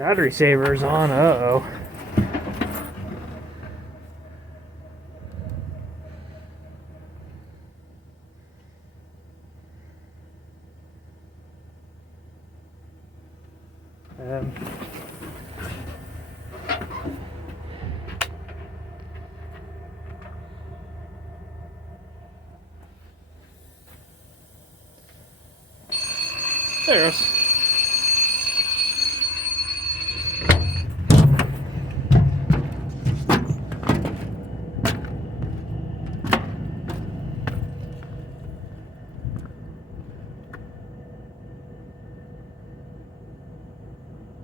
Battery saver's on. Uh-oh. There it goes.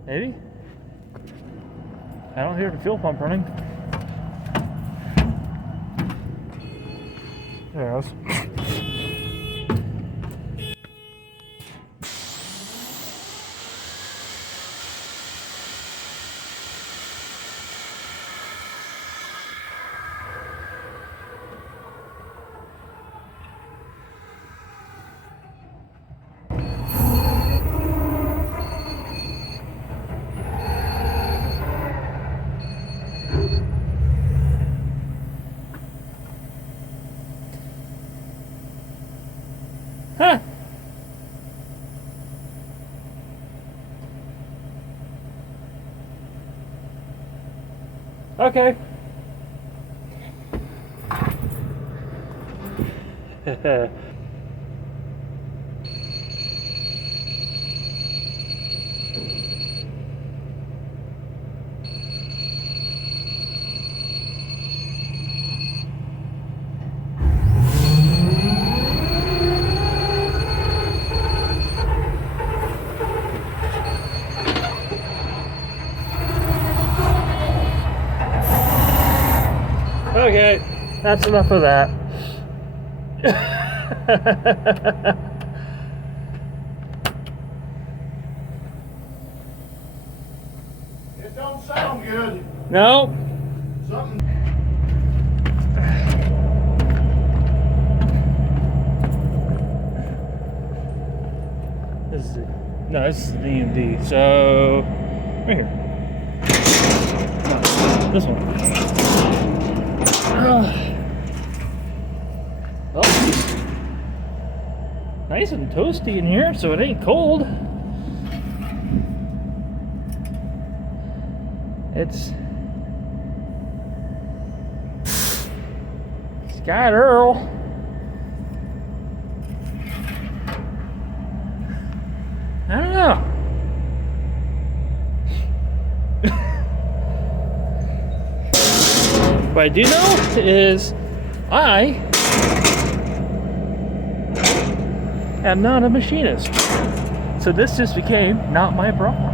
Maybe? I don't hear the fuel pump running. There it goes. Huh. Okay. Okay, that's enough of that. It don't sound good. No. Something. This is the EMD. So, right here. No, this one. Well, nice and toasty in here, so it ain't cold. It's Scott Earl. I don't know. What I do know is I am not a machinist. So this just became not my problem.